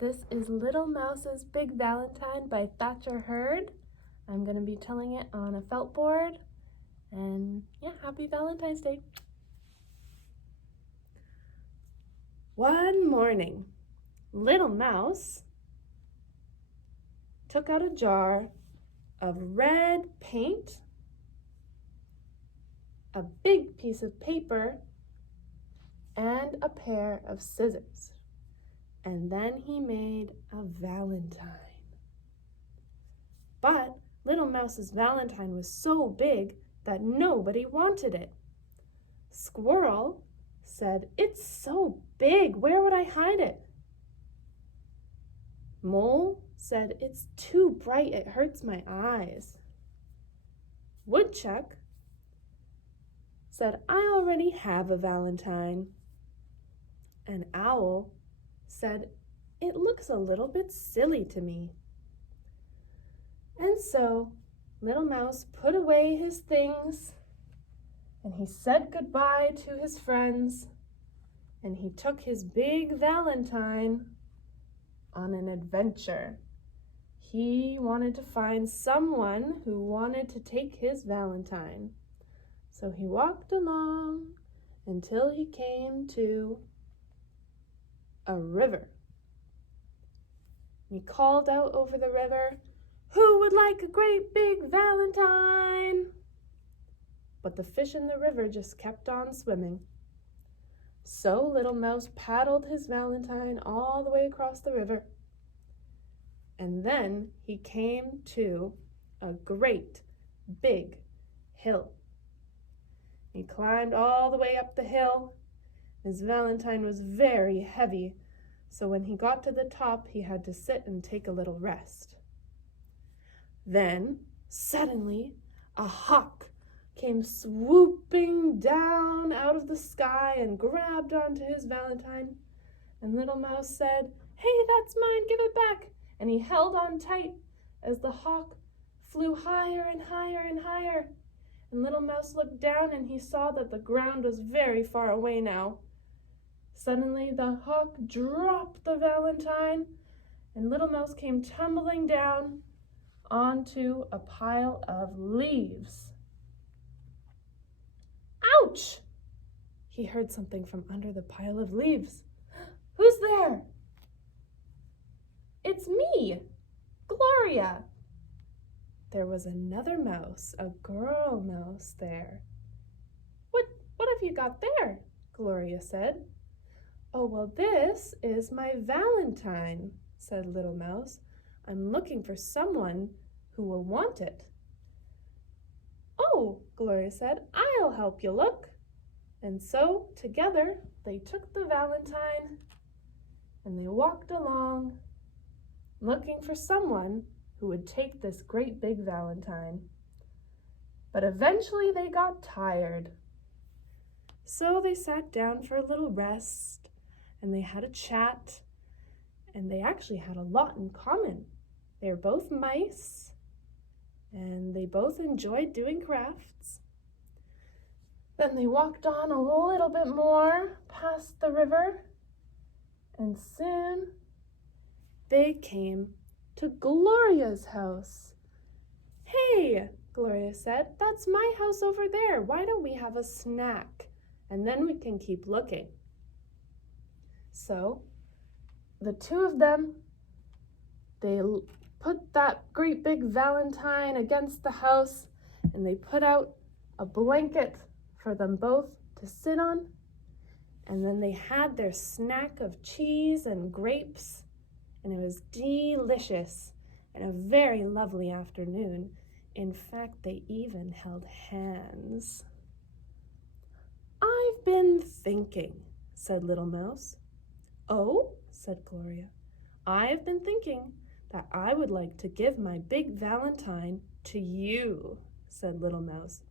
This is Little Mouse's Big Valentine by Thacher Hurd. I'm going to be telling it on a felt board. And yeah, happy Valentine's Day. One morning, Little Mouse took out a jar of red paint, a big piece of paper, and a pair of scissors. And then he made a valentine. But Little Mouse's valentine was so big that nobody wanted it. Squirrel said, "It's so big, where would I hide it?" Mole said, "It's too bright, it hurts my eyes." Woodchuck said, "I already have a valentine." And Owl said, "It looks a little bit silly to me." And so Little Mouse put away his things, and he said goodbye to his friends, and he took his big valentine on an adventure. He wanted to find someone who wanted to take his valentine. So he walked along until he came to a river. He called out over the river, "Who would like a great big valentine?" But the fish in the river just kept on swimming. So Little Mouse paddled his valentine all the way across the river. And then he came to a great big hill. He climbed all the way up the hill. His valentine was very heavy, so when he got to the top, he had to sit and take a little rest. Then, suddenly, a hawk came swooping down out of the sky and grabbed onto his valentine. And Little Mouse said, "Hey, that's mine, give it back." And he held on tight as the hawk flew higher and higher and higher. And Little Mouse looked down and he saw that the ground was very far away now. Suddenly the hawk dropped the valentine and Little Mouse came tumbling down onto a pile of leaves. Ouch! He heard something from under the pile of leaves. "Who's there?" "It's me, Gloria." There was another mouse, a girl mouse there. What have you got there?" Gloria said. "Oh, well, this is my valentine," said Little Mouse. "I'm looking for someone who will want it." "Oh," Gloria said, "I'll help you look." And so, together, they took the valentine and they walked along, looking for someone who would take this great big valentine. But eventually they got tired. So they sat down for a little rest, and they had a chat, and they actually had a lot in common. They were both mice, and they both enjoyed doing crafts. Then they walked on a little bit more past the river, and soon they came to Gloria's house. "Hey," Gloria said, "that's my house over there. Why don't we have a snack? And then we can keep looking." So the two of them, they put that great big valentine against the house and they put out a blanket for them both to sit on. And then they had their snack of cheese and grapes, and it was delicious and a very lovely afternoon. In fact, they even held hands. "I've been thinking," said Little Mouse. "Oh," said Gloria, "I've been thinking that I would like to give my big valentine to you," said Little Mouse.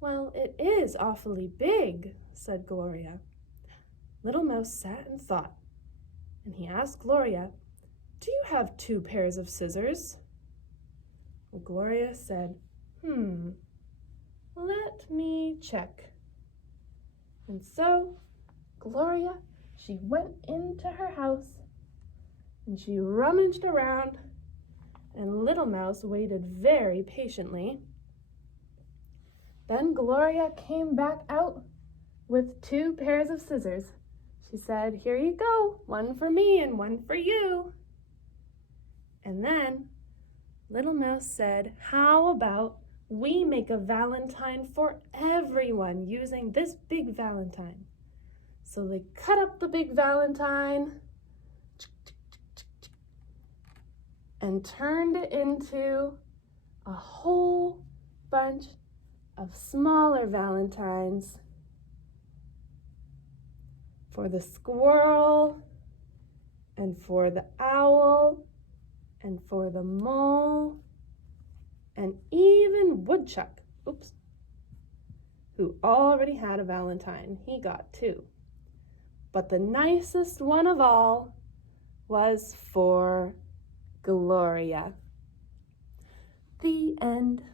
"Well, it is awfully big," said Gloria. Little Mouse sat and thought, and he asked Gloria, "Do you have 2 pairs of scissors?" Well, Gloria said, "Let me check." And so Gloria, she went into her house and she rummaged around, and Little Mouse waited very patiently. Then Gloria came back out with 2 pairs of scissors. She said, "Here you go, one for me and one for you." And then Little Mouse said, "How about we make a valentine for everyone using this big valentine?" So they cut up the big valentine and turned it into a whole bunch of smaller valentines for the squirrel and for the owl and for the mole and even Woodchuck, who already had a valentine. He got 2. But the nicest one of all was for Gloria. The end.